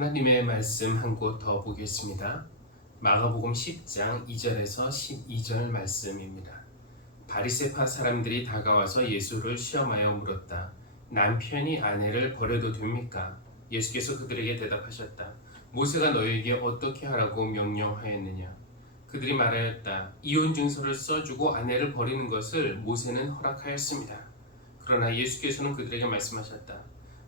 하나님의 말씀 한 곳 더 보겠습니다. 마가복음 10장 2절에서 12절 말씀입니다. 바리새파 사람들이 다가와서 예수를 시험하여 물었다. 남편이 아내를 버려도 됩니까? 예수께서 그들에게 대답하셨다. 모세가 너희에게 어떻게 하라고 명령하였느냐? 그들이 말하였다. 이혼 증서를 써주고 아내를 버리는 것을 모세는 허락하였습니다. 그러나 예수께서는 그들에게 말씀하셨다.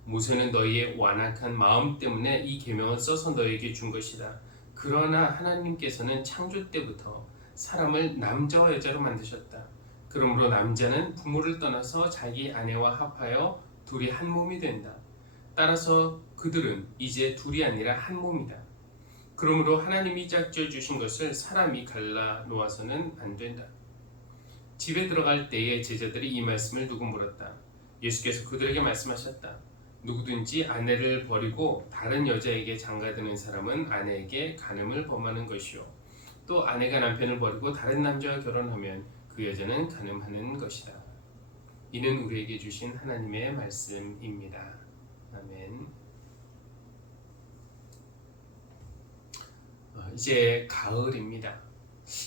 모세는 너희의 완악한 마음 때문에 이 계명을 써서 너희에게 준 것이다. 그러나 하나님께서는 창조 때부터 사람을 남자와 여자로 만드셨다. 그러므로 남자는 부모를 떠나서 자기 아내와 합하여 둘이 한 몸이 된다. 따라서 그들은 이제 둘이 아니라 한 몸이다. 그러므로 하나님이 짝지어 주신 것을 사람이 갈라 놓아서는 안 된다. 집에 들어갈 때에 제자들이 이 말씀을 두고 물었다. 예수께서 그들에게 말씀하셨다. 누구든지 아내를 버리고 다른 여자에게 장가드는 사람은 아내에게 간음을 범하는 것이요. 또 아내가 남편을 버리고 다른 남자와 결혼하면 그 여자는 간음하는 것이다. 이는 우리에게 주신 하나님의 말씀입니다. 아멘. 이제 가을입니다.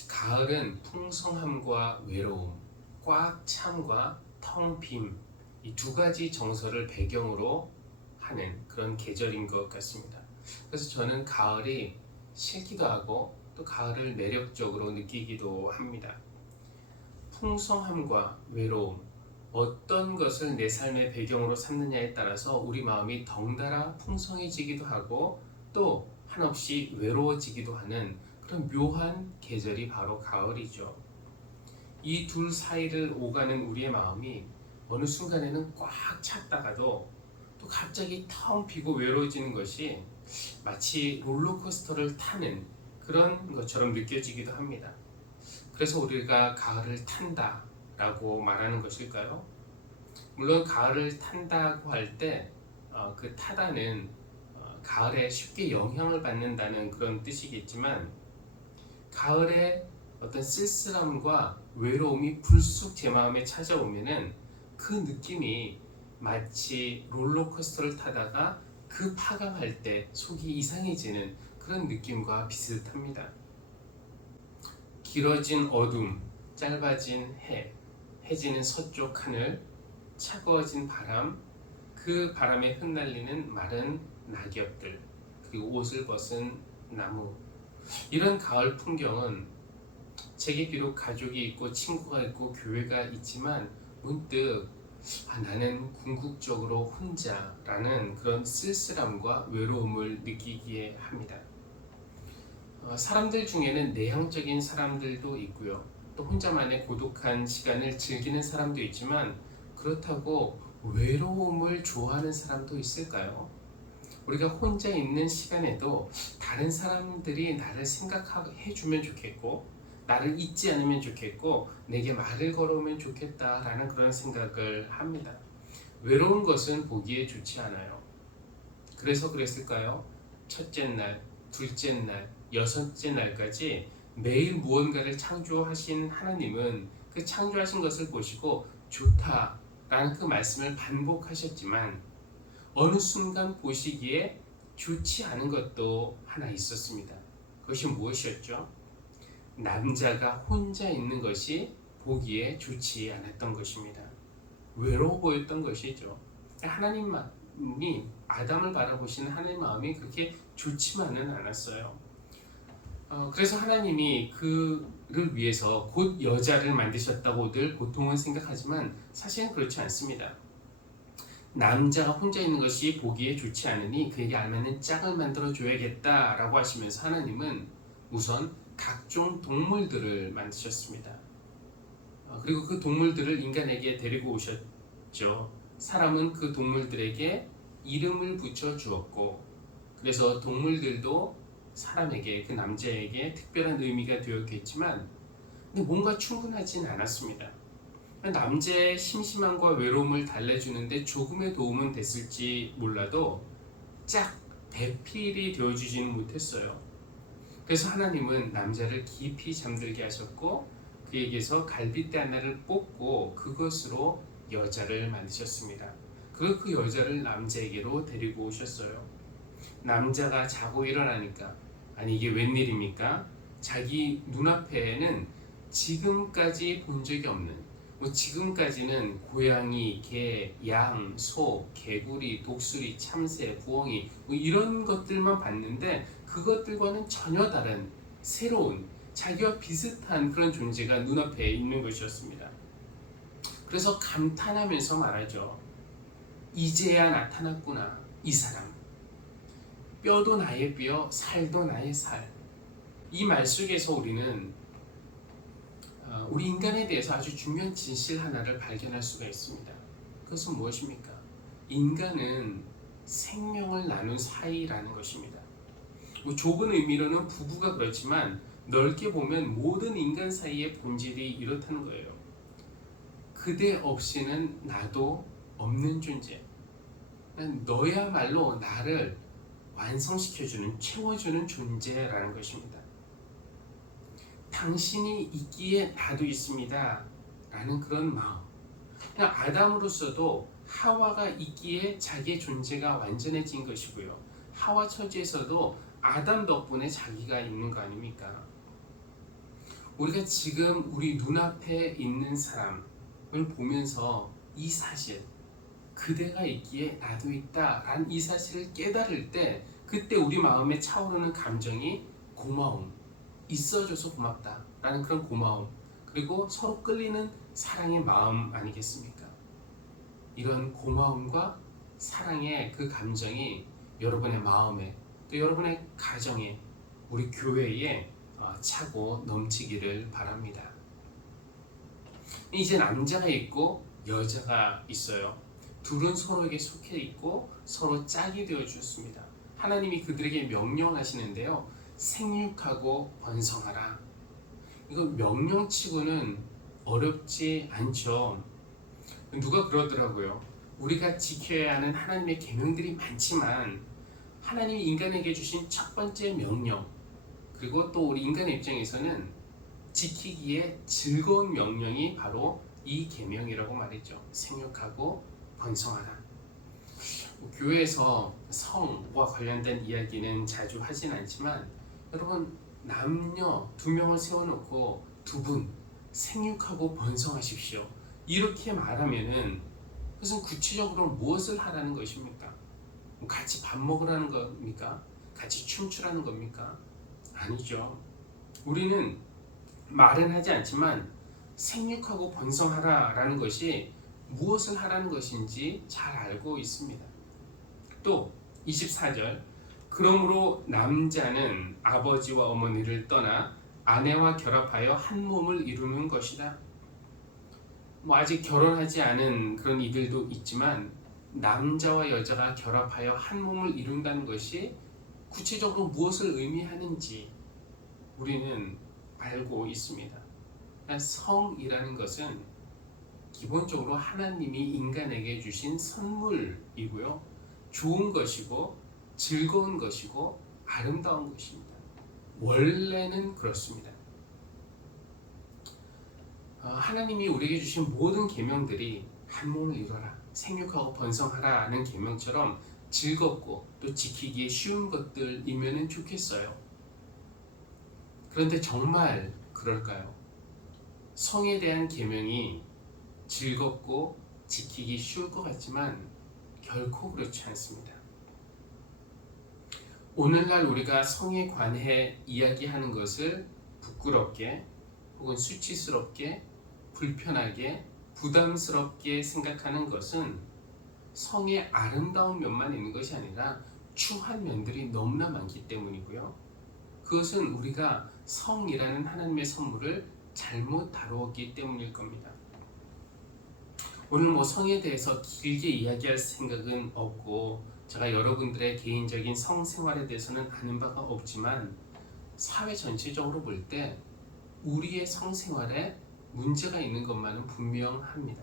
가을은 풍성함과 외로움, 꽉 참과 텅 빔, 이 두 가지 정서를 배경으로 하는 그런 계절인 것 같습니다. 그래서 저는 가을이 싫기도 하고 또 가을을 매력적으로 느끼기도 합니다. 풍성함과 외로움, 어떤 것을 내 삶의 배경으로 삼느냐에 따라서 우리 마음이 덩달아 풍성해지기도 하고 또 한없이 외로워지기도 하는 그런 묘한 계절이 바로 가을이죠. 이 둘 사이를 오가는 우리의 마음이 어느 순간에는 꽉 찼다가도 또 갑자기 텅 비고 외로워지는 것이 마치 롤러코스터를 타는 그런 것처럼 느껴지기도 합니다. 그래서 우리가 가을을 탄다 라고 말하는 것일까요? 물론 가을을 탄다고 할 때 그 타다는 가을에 쉽게 영향을 받는다는 그런 뜻이겠지만 가을에 어떤 쓸쓸함과 외로움이 불쑥 제 마음에 찾아오면은 그 느낌이 마치 롤러코스터를 타다가 급하강할 때 속이 이상해지는 그런 느낌과 비슷합니다. 길어진 어둠, 짧아진 해, 해지는 서쪽 하늘, 차가워진 바람, 그 바람에 흩날리는 마른 낙엽들, 그리고 옷을 벗은 나무. 이런 가을 풍경은 제게 비록 가족이 있고 친구가 있고 교회가 있지만 문득 나는 궁극적으로 혼자라는 그런 쓸쓸함과 외로움을 느끼게 합니다. 사람들 중에는 내향적인 사람들도 있고요. 또 혼자만의 고독한 시간을 즐기는 사람도 있지만 그렇다고 외로움을 좋아하는 사람도 있을까요? 우리가 혼자 있는 시간에도 다른 사람들이 나를 생각해 주면 좋겠고 나를 잊지 않으면 좋겠고 내게 말을 걸어오면 좋겠다라는 그런 생각을 합니다. 외로운 것은 보기에 좋지 않아요. 그래서 그랬을까요? 첫째 날, 둘째 날, 여섯째 날까지 매일 무언가를 창조하신 하나님은 그 창조하신 것을 보시고 좋다라는 그 말씀을 반복하셨지만 어느 순간 보시기에 좋지 않은 것도 하나 있었습니다. 그것이 무엇이었죠? 남자가 혼자 있는 것이 보기에 좋지 않았던 것입니다. 외로워 보였던 것이죠. 하나님이 아담을 바라보시는 하나님의 마음이 그렇게 좋지만은 않았어요. 그래서 하나님이 그를 위해서 곧 여자를 만드셨다고들 보통은 생각하지만 사실은 그렇지 않습니다. 남자가 혼자 있는 것이 보기에 좋지 않으니 그에게 알맞는 짝을 만들어 줘야겠다라고 하시면서 하나님은 우선 각종 동물들을 만드셨습니다. 그리고 그 동물들을 인간에게 데리고 오셨죠. 사람은 그 동물들에게 이름을 붙여 주었고 그래서 동물들도 사람에게 그 남자에게 특별한 의미가 되었겠지만 근데 뭔가 충분하진 않았습니다. 남자의 심심함과 외로움을 달래주는데 조금의 도움은 됐을지 몰라도 짝 배필이 되어주지는 못했어요. 그래서 하나님은 남자를 깊이 잠들게 하셨고 그에게서 갈빗대 하나를 뽑고 그것으로 여자를 만드셨습니다. 그리고 그 여자를 남자에게로 데리고 오셨어요. 남자가 자고 일어나니까 아니 이게 웬일입니까? 자기 눈앞에는 지금까지 본 적이 없는 지금까지는 고양이, 개, 양, 소, 개구리, 독수리, 참새, 부엉이 이런 것들만 봤는데 그것들과는 전혀 다른 새로운 자기와 비슷한 그런 존재가 눈앞에 있는 것이었습니다. 그래서 감탄하면서 말하죠. 이제야 나타났구나 이 사람. 뼈도 나의 뼈, 살도 나의 살. 이 말 속에서 우리는 우리 인간에 대해서 아주 중요한 진실 하나를 발견할 수가 있습니다. 그것은 무엇입니까? 인간은 생명을 나눈 사이라는 것입니다. 좁은 의미로는 부부가 그렇지만 넓게 보면 모든 인간 사이의 본질이 이렇다는 거예요. 그대 없이는 나도 없는 존재. 너야말로 나를 완성시켜주는, 채워주는 존재라는 것입니다. 당신이 있기에 나도 있습니다 라는 그런 마음. 그냥 아담으로서도 하와가 있기에 자기의 존재가 완전해진 것이고요. 하와 처지에서도 아담 덕분에 자기가 있는 거 아닙니까? 우리가 지금 우리 눈앞에 있는 사람을 보면서 이 사실, 그대가 있기에 나도 있다 라는 이 사실을 깨달을 때 그때 우리 마음에 차오르는 감정이 고마움, 있어줘서 고맙다 라는 그런 고마움, 그리고 서로 끌리는 사랑의 마음 아니겠습니까? 이런 고마움과 사랑의 그 감정이 여러분의 마음에 또 여러분의 가정에 우리 교회에 차고 넘치기를 바랍니다. 이제 남자가 있고 여자가 있어요. 둘은 서로에게 속해 있고 서로 짝이 되어 주었습니다. 하나님이 그들에게 명령하시는데요. 생육하고 번성하라. 이거 명령치고는 어렵지 않죠. 누가 그러더라고요. 우리가 지켜야 하는 하나님의 계명들이 많지만 하나님이 인간에게 주신 첫 번째 명령, 그리고 또 우리 인간의 입장에서는 지키기에 즐거운 명령이 바로 이 계명이라고 말했죠. 생육하고 번성하라. 교회에서 성과 관련된 이야기는 자주 하진 않지만 여러분, 남녀 두 명을 세워놓고 두 분 생육하고 번성하십시오 이렇게 말하면은 그것은 구체적으로 무엇을 하라는 것입니까? 같이 밥 먹으라는 겁니까? 같이 춤추라는 겁니까? 아니죠. 우리는 말은 하지 않지만 생육하고 번성하라 라는 것이 무엇을 하라는 것인지 잘 알고 있습니다. 또 24절, 그러므로 남자는 아버지와 어머니를 떠나 아내와 결합하여 한 몸을 이루는 것이다. 아직 결혼하지 않은 그런 이들도 있지만 남자와 여자가 결합하여 한 몸을 이룬다는 것이 구체적으로 무엇을 의미하는지 우리는 알고 있습니다. 성이라는 것은 기본적으로 하나님이 인간에게 주신 선물이고요. 좋은 것이고 즐거운 것이고 아름다운 것입니다. 원래는 그렇습니다. 하나님이 우리에게 주신 모든 계명들이 한 몸을 이뤄라, 생육하고 번성하라는 계명처럼 즐겁고 또 지키기에 쉬운 것들이면 좋겠어요. 그런데 정말 그럴까요? 성에 대한 계명이 즐겁고 지키기 쉬울 것 같지만 결코 그렇지 않습니다. 오늘날 우리가 성에 관해 이야기하는 것을 부끄럽게 혹은 수치스럽게 불편하게 부담스럽게 생각하는 것은 성의 아름다운 면만 있는 것이 아니라 추한 면들이 너무나 많기 때문이고요. 그것은 우리가 성이라는 하나님의 선물을 잘못 다루었기 때문일 겁니다. 오늘 성에 대해서 길게 이야기할 생각은 없고 제가 여러분들의 개인적인 성생활에 대해서는 아는 바가 없지만 사회 전체적으로 볼 때 우리의 성생활에 문제가 있는 것만은 분명합니다.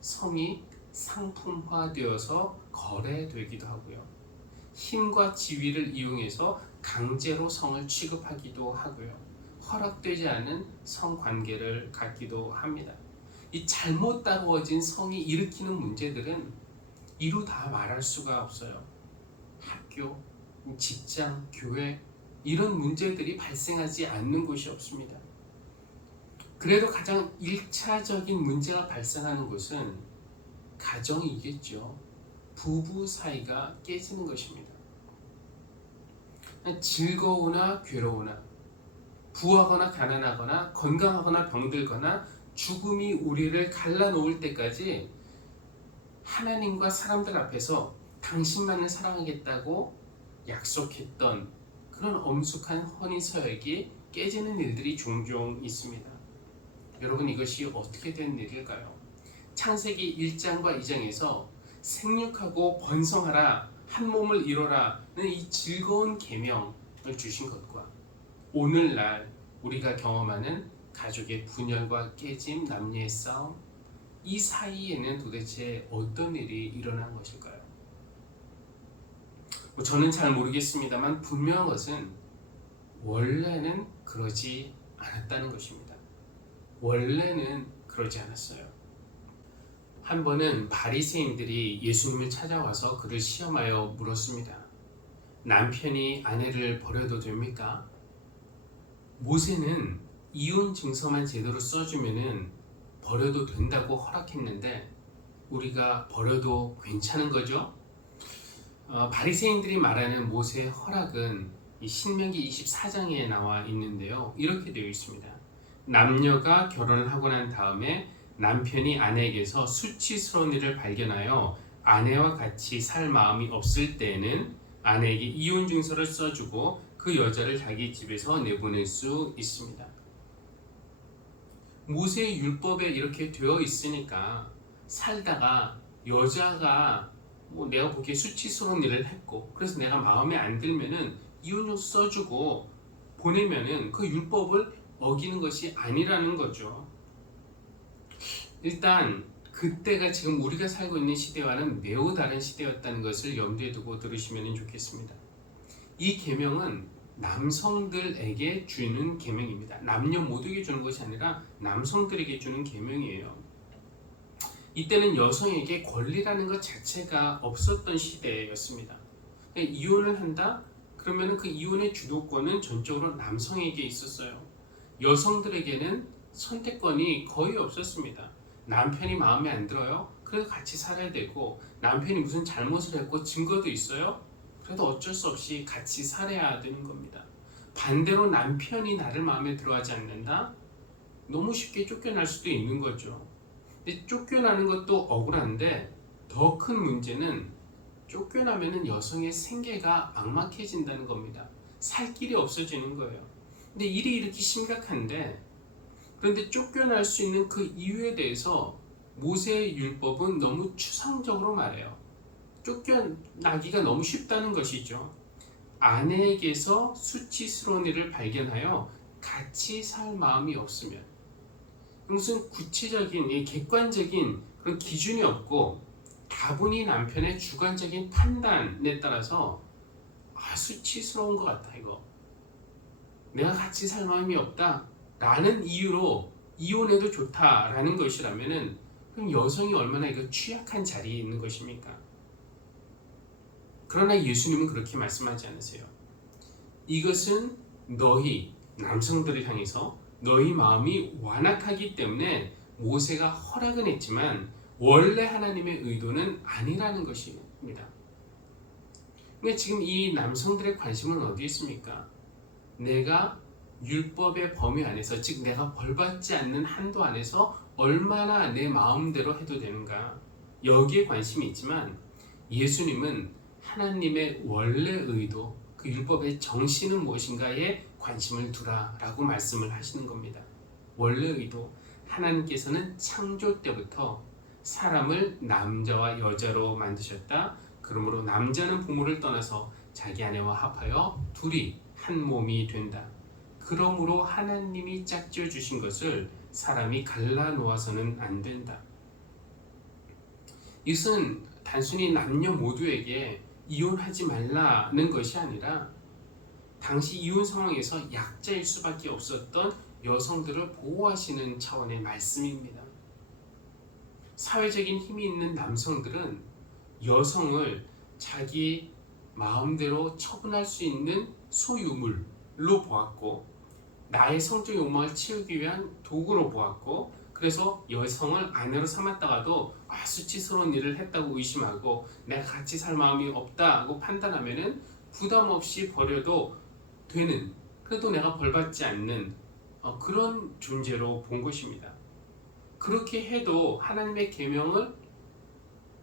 성이 상품화되어서 거래되기도 하고요. 힘과 지위를 이용해서 강제로 성을 취급하기도 하고요. 허락되지 않은 성관계를 갖기도 합니다. 이 잘못 다루어진 성이 일으키는 문제들은 이루 다 말할 수가 없어요. 학교, 직장, 교회 이런 문제들이 발생하지 않는 곳이 없습니다. 그래도 가장 1차적인 문제가 발생하는 곳은 가정이겠죠. 부부 사이가 깨지는 것입니다. 즐거우나 괴로우나 부하거나 가난하거나 건강하거나 병들거나 죽음이 우리를 갈라놓을 때까지 하나님과 사람들 앞에서 당신만을 사랑하겠다고 약속했던 그런 엄숙한 혼인서약이 깨지는 일들이 종종 있습니다. 여러분, 이것이 어떻게 된 일일까요? 창세기 1장과 2장에서 생육하고 번성하라, 한 몸을 이뤄라는 이 즐거운 계명을 주신 것과 오늘날 우리가 경험하는 가족의 분열과 깨짐, 남녀의 싸움, 이 사이에는 도대체 어떤 일이 일어난 것일까요? 저는 잘 모르겠습니다만 분명한 것은 원래는 그러지 않았다는 것입니다. 원래는 그러지 않았어요. 한 번은 바리새인들이 예수님을 찾아와서 그를 시험하여 물었습니다. 남편이 아내를 버려도 됩니까? 모세는 이혼 증서만 제대로 써주면은 버려도 된다고 허락했는데 우리가 버려도 괜찮은 거죠? 바리새인들이 말하는 모세의 허락은 이 신명기 24장에 나와 있는데요. 이렇게 되어 있습니다. 남녀가 결혼을 하고 난 다음에 남편이 아내에게서 수치스러운 일을 발견하여 아내와 같이 살 마음이 없을 때에는 아내에게 이혼 증서를 써주고 그 여자를 자기 집에서 내보낼 수 있습니다. 모세의 율법에 이렇게 되어 있으니까 살다가 여자가 내가 보기에 수치스러운 일을 했고 그래서 내가 마음에 안 들면은 이혼을 써주고 보내면은 그 율법을 어기는 것이 아니라는 거죠. 일단 그때가 지금 우리가 살고 있는 시대와는 매우 다른 시대였다는 것을 염두에 두고 들으시면 좋겠습니다. 이 계명은 남성들에게 주는 계명입니다. 남녀 모두에게 주는 것이 아니라 남성들에게 주는 계명이에요. 이때는 여성에게 권리라는 것 자체가 없었던 시대였습니다. 이혼을 한다? 그러면 그 이혼의 주도권은 전적으로 남성에게 있었어요. 여성들에게는 선택권이 거의 없었습니다. 남편이 마음에 안 들어요? 그래도 같이 살아야 되고, 남편이 무슨 잘못을 했고 증거도 있어요? 그래도 어쩔 수 없이 같이 살아야 되는 겁니다. 반대로 남편이 나를 마음에 들어하지 않는다? 너무 쉽게 쫓겨날 수도 있는 거죠. 근데 쫓겨나는 것도 억울한데 더 큰 문제는 쫓겨나면 여성의 생계가 막막해진다는 겁니다. 살 길이 없어지는 거예요. 근데 일이 이렇게 심각한데, 그런데 쫓겨날 수 있는 그 이유에 대해서 모세의 율법은 너무 추상적으로 말해요. 쫓겨나기가 너무 쉽다는 것이죠. 아내에게서 수치스러운 일을 발견하여 같이 살 마음이 없으면, 무슨 구체적인 객관적인 그런 기준이 없고 다분히 남편의 주관적인 판단에 따라서 수치스러운 것 같다, 이거 내가 같이 살 마음이 없다 라는 이유로 이혼해도 좋다라는 것이라면은 그럼 여성이 얼마나 이거 취약한 자리에 있는 것입니까? 그러나 예수님은 그렇게 말씀하지 않으세요. 이것은 너희 남성들을 향해서 너희 마음이 완악하기 때문에 모세가 허락은 했지만 원래 하나님의 의도는 아니라는 것입니다. 근데 지금 이 남성들의 관심은 어디에 있습니까? 내가 율법의 범위 안에서, 즉 내가 벌받지 않는 한도 안에서 얼마나 내 마음대로 해도 되는가, 여기에 관심이 있지만 예수님은 하나님의 원래 의도, 그 율법의 정신은 무엇인가에 관심을 두라라고 말씀을 하시는 겁니다. 원래 의도, 하나님께서는 창조 때부터 사람을 남자와 여자로 만드셨다. 그러므로 남자는 부모를 떠나서 자기 아내와 합하여 둘이 한 몸이 된다. 그러므로 하나님이 짝지어 주신 것을 사람이 갈라놓아서는 안 된다. 이것은 단순히 남녀 모두에게 이혼하지 말라는 것이 아니라 당시 이혼 상황에서 약자일 수밖에 없었던 여성들을 보호하시는 차원의 말씀입니다. 사회적인 힘이 있는 남성들은 여성을 자기 마음대로 처분할 수 있는 소유물로 보았고, 나의 성적 욕망을 채우기 위한 도구로 보았고, 그래서 여성을 아내로 삼았다가도 수치스러운 일을 했다고 의심하고 내가 같이 살 마음이 없다고 판단하면은 부담 없이 버려도 되는, 그래도 내가 벌받지 않는 그런 존재로 본 것입니다. 그렇게 해도 하나님의 계명을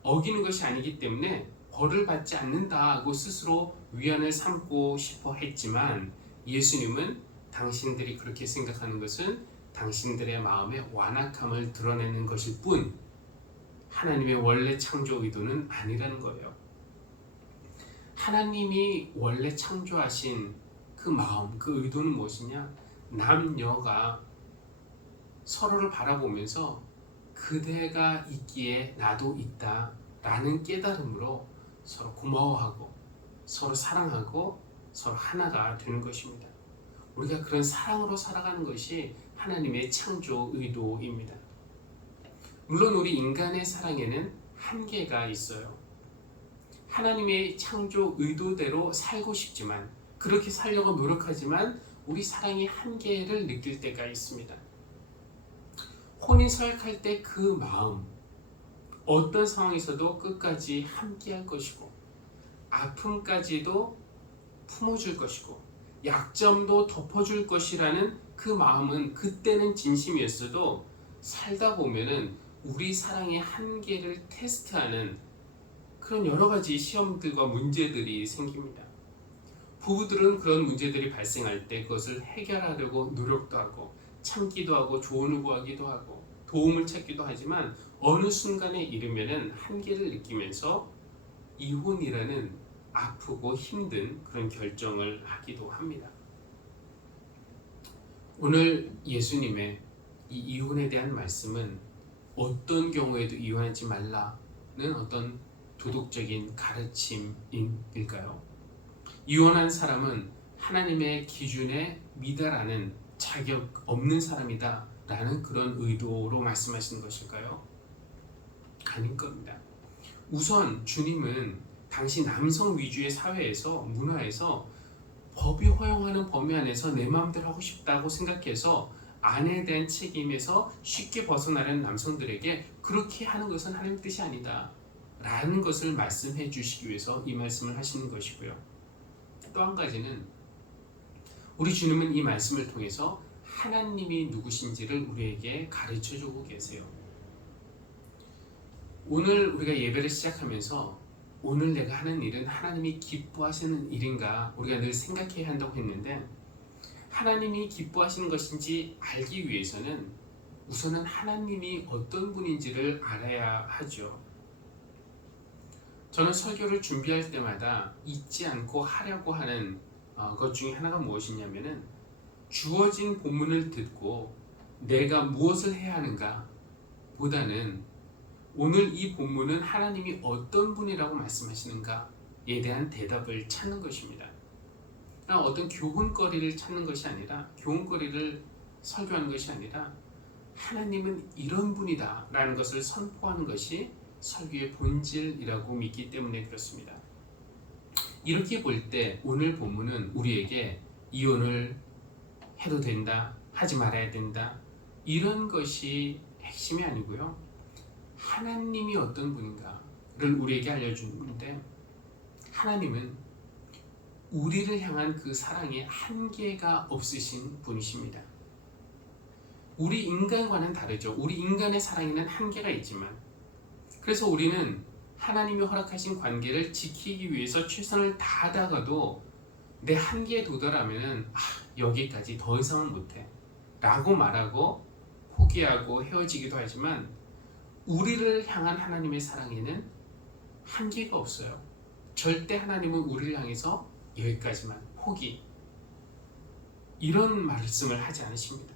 어기는 것이 아니기 때문에 벌을 받지 않는다고 스스로 위안을 삼고 싶어 했지만, 예수님은 당신들이 그렇게 생각하는 것은 당신들의 마음의 완악함을 드러내는 것일 뿐 하나님의 원래 창조 의도는 아니라는 거예요. 하나님이 원래 창조하신 그 마음, 그 의도는 무엇이냐? 남녀가 서로를 바라보면서 그대가 있기에 나도 있다 라는 깨달음으로 서로 고마워하고 서로 사랑하고 서로 하나가 되는 것입니다. 우리가 그런 사랑으로 살아가는 것이 하나님의 창조 의도입니다. 물론 우리 인간의 사랑에는 한계가 있어요. 하나님의 창조 의도대로 살고 싶지만, 그렇게 살려고 노력하지만 우리 사랑의 한계를 느낄 때가 있습니다. 혼인 서약할 때 그 마음, 어떤 상황에서도 끝까지 함께할 것이고, 아픔까지도 품어줄 것이고, 약점도 덮어줄 것이라는 그 마음은 그때는 진심이었어도 살다 보면은 우리 사랑의 한계를 테스트하는 그런 여러 가지 시험들과 문제들이 생깁니다. 부부들은 그런 문제들이 발생할 때 그것을 해결하려고 노력도 하고 참기도 하고 조언을 구하기도 하고 도움을 찾기도 하지만, 어느 순간에 이르면은 한계를 느끼면서 이혼이라는 아프고 힘든 그런 결정을 하기도 합니다. 오늘 예수님의 이 이혼에 대한 말씀은 어떤 경우에도 이혼하지 말라는 어떤 도덕적인 가르침일까요? 이혼한 사람은 하나님의 기준에 미달하는 자격 없는 사람이다 라는 그런 의도로 말씀하시는 것일까요? 아닐 겁니다. 우선 주님은 당시 남성 위주의 사회에서, 문화에서 법이 허용하는 범위 안에서 내 마음대로 하고 싶다고 생각해서 아내에 대한 책임에서 쉽게 벗어나려는 남성들에게 그렇게 하는 것은 하나님 뜻이 아니다 라는 것을 말씀해 주시기 위해서 이 말씀을 하시는 것이고요. 또 한 가지는 우리 주님은 이 말씀을 통해서 하나님이 누구신지를 우리에게 가르쳐 주고 계세요. 오늘 우리가 예배를 시작하면서 오늘 내가 하는 일은 하나님이 기뻐하시는 일인가 우리가 늘 생각해야 한다고 했는데, 하나님이 기뻐하시는 것인지 알기 위해서는 우선은 하나님이 어떤 분인지를 알아야 하죠. 저는 설교를 준비할 때마다 잊지 않고 하려고 하는 것 중에 하나가 무엇이냐면은, 주어진 본문을 듣고 내가 무엇을 해야 하는가 보다는 오늘 이 본문은 하나님이 어떤 분이라고 말씀하시는가에 대한 대답을 찾는 것입니다. 어떤 교훈거리를 찾는 것이 아니라, 교훈거리를 설교하는 것이 아니라 하나님은 이런 분이다 라는 것을 선포하는 것이 설교의 본질이라고 믿기 때문에 그렇습니다. 이렇게 볼 때 오늘 본문은 우리에게 이혼을 해도 된다, 하지 말아야 된다, 이런 것이 핵심이 아니고요, 하나님이 어떤 분인가를 우리에게 알려주는데, 하나님은 우리를 향한 그 사랑에 한계가 없으신 분이십니다. 우리 인간과는 다르죠. 우리 인간의 사랑에는 한계가 있지만, 그래서 우리는 하나님이 허락하신 관계를 지키기 위해서 최선을 다하다가도 내 한계에 도달하면 여기까지 더 이상은 못해 라고 말하고 포기하고 헤어지기도 하지만, 우리를 향한 하나님의 사랑에는 한계가 없어요. 절대 하나님은 우리를 향해서 여기까지만, 포기, 이런 말씀을 하지 않으십니다.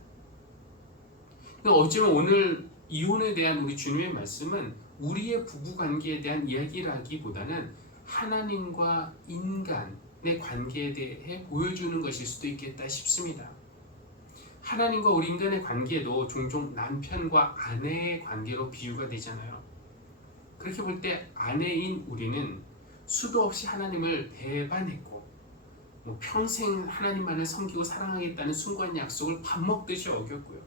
어쩌면 오늘 이혼에 대한 우리 주님의 말씀은 우리의 부부관계에 대한 이야기라기보다는 하나님과 인간의 관계에 대해 보여주는 것일 수도 있겠다 싶습니다. 하나님과 우리 인간의 관계도 종종 남편과 아내의 관계로 비유가 되잖아요. 그렇게 볼 때 아내인 우리는 수도 없이 하나님을 배반했고 평생 하나님만을 섬기고 사랑하겠다는 숭고한 약속을 밥 먹듯이 어겼고요.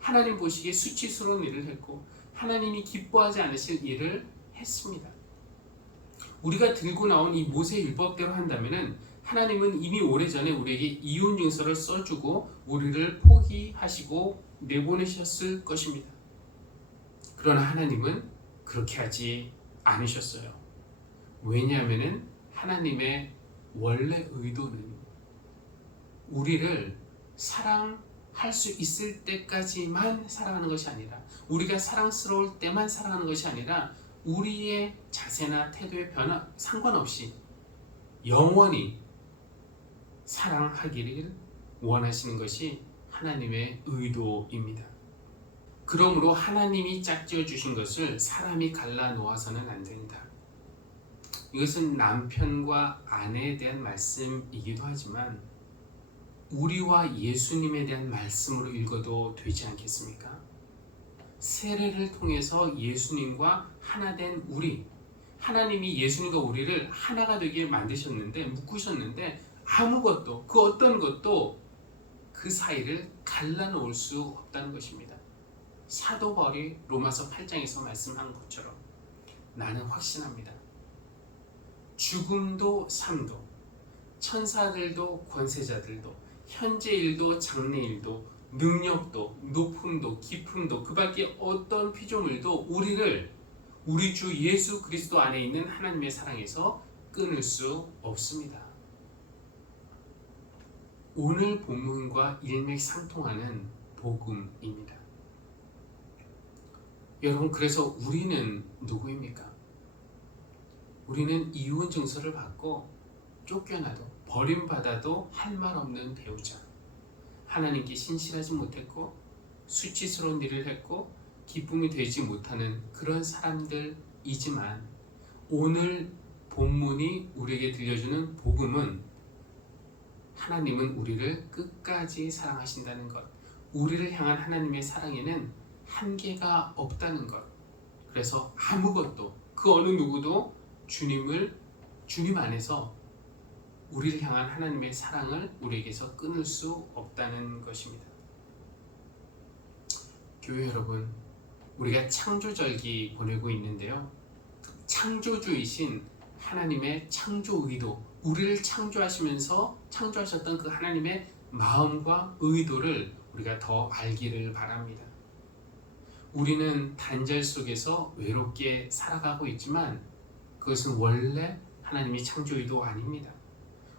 하나님 보시기에 수치스러운 일을 했고 하나님이 기뻐하지 않으실 일을 했습니다. 우리가 들고 나온 이 모세 율법대로 한다면은 하나님은 이미 오래전에 우리에게 이혼 증서를 써주고 우리를 포기하시고 내보내셨을 것입니다. 그러나 하나님은 그렇게 하지 않으셨어요. 왜냐하면은 하나님의 원래 의도는 우리를 사랑할 수 있을 때까지만 사랑하는 것이 아니라, 우리가 사랑스러울 때만 사랑하는 것이 아니라 우리의 자세나 태도의 변화 상관없이 영원히 사랑하기를 원하시는 것이 하나님의 의도입니다. 그러므로 하나님이 짝지어 주신 것을 사람이 갈라 놓아서는 안 된다. 이것은 남편과 아내에 대한 말씀이기도 하지만 우리와 예수님에 대한 말씀으로 읽어도 되지 않겠습니까? 세례를 통해서 예수님과 하나 된 우리, 하나님이 예수님과 우리를 하나가 되게 만드셨는데, 묶으셨는데 아무것도, 그 어떤 것도 그 사이를 갈라놓을 수 없다는 것입니다. 사도 바울이 로마서 8장에서 말씀한 것처럼 나는 확신합니다. 죽음도 삶도, 천사들도 권세자들도, 현재일도 장래일도, 능력도, 높음도, 깊음도, 그 밖에 어떤 피조물도 우리를 우리 주 예수 그리스도 안에 있는 하나님의 사랑에서 끊을 수 없습니다. 오늘 본문과 일맥상통하는 복음입니다. 여러분, 그래서 우리는 누구입니까? 우리는 이혼 증서를 받고 쫓겨나도 버림받아도 할 말 없는 배우자, 하나님께 신실하지 못했고 수치스러운 일을 했고 기쁨이 되지 못하는 그런 사람들이지만, 오늘 본문이 우리에게 들려주는 복음은 하나님은 우리를 끝까지 사랑하신다는 것, 우리를 향한 하나님의 사랑에는 한계가 없다는 것, 그래서 아무것도, 그 어느 누구도 주님 안에서 우리를 향한 하나님의 사랑을 우리에게서 끊을 수 없다는 것입니다. 교회 여러분, 우리가 창조절기 보내고 있는데요, 창조주이신 하나님의 창조 의도, 우리를 창조하셨던 그 하나님의 마음과 의도를 우리가 더 알기를 바랍니다. 우리는 단절 속에서 외롭게 살아가고 있지만 그것은 원래 하나님의 창조 의도 아닙니다.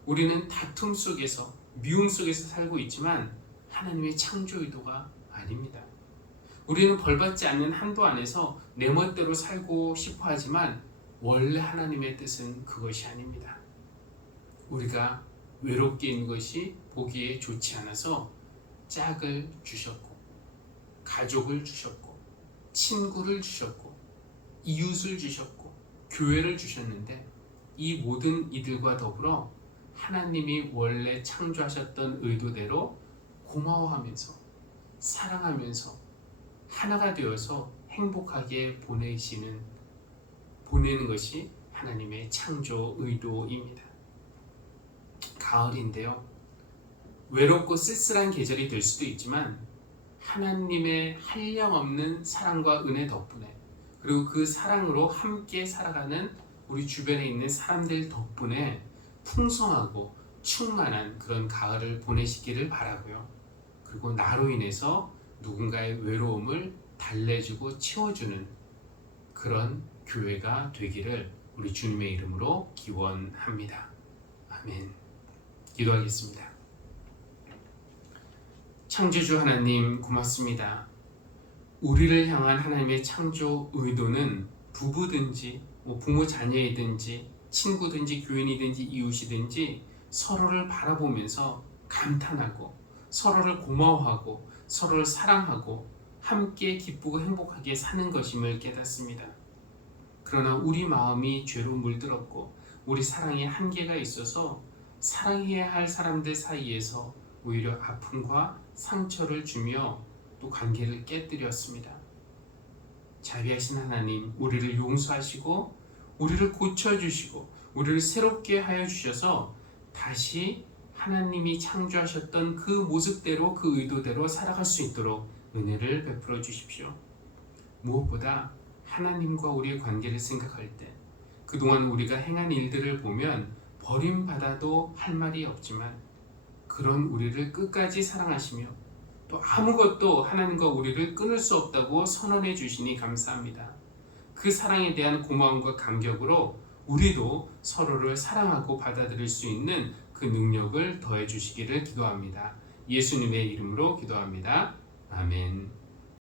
우리는 다툼 속에서, 미움 속에서 살고 있지만 하나님의 창조 의도가 아닙니다. 우리는 벌받지 않는 한도 안에서 내 멋대로 살고 싶어 하지만 원래 하나님의 뜻은 그것이 아닙니다. 우리가 외롭게 있는 것이 보기에 좋지 않아서 짝을 주셨고, 가족을 주셨고, 친구를 주셨고, 이웃을 주셨고, 교회를 주셨는데, 이 모든 이들과 더불어 하나님이 원래 창조하셨던 의도대로 고마워하면서 사랑하면서 하나가 되어서 행복하게 보내는 것이 하나님의 창조 의도입니다. 가을인데요, 외롭고 쓸쓸한 계절이 될 수도 있지만 하나님의 한량없는 사랑과 은혜 덕분에, 그리고 그 사랑으로 함께 살아가는 우리 주변에 있는 사람들 덕분에 풍성하고 충만한 그런 가을을 보내시기를 바라고요. 그리고 나로 인해서 누군가의 외로움을 달래주고 채워주는 그런 교회가 되기를 우리 주님의 이름으로 기원합니다. 아멘. 기도하겠습니다. 창조주 하나님, 고맙습니다. 우리를 향한 하나님의 창조 의도는 부부든지 부모 자녀이든지 친구든지 교인이든지 이웃이든지 서로를 바라보면서 감탄하고 서로를 고마워하고 서로를 사랑하고 함께 기쁘고 행복하게 사는 것임을 깨닫습니다. 그러나 우리 마음이 죄로 물들었고 우리 사랑에 한계가 있어서 사랑해야 할 사람들 사이에서 오히려 아픔과 상처를 주며 또 관계를 깨뜨렸습니다. 자비하신 하나님, 우리를 용서하시고 우리를 고쳐주시고 우리를 새롭게 하여 주셔서 다시 하나님이 창조하셨던 그 모습대로 그 의도대로 살아갈 수 있도록 은혜를 베풀어 주십시오. 무엇보다 하나님과 우리의 관계를 생각할 때 그동안 우리가 행한 일들을 보면 버림받아도 할 말이 없지만 그런 우리를 끝까지 사랑하시며 또 아무것도 하나님과 우리를 끊을 수 없다고 선언해 주시니 감사합니다. 그 사랑에 대한 고마움과 감격으로 우리도 서로를 사랑하고 받아들일 수 있는 그 능력을 더해 주시기를 기도합니다. 예수님의 이름으로 기도합니다. 아멘.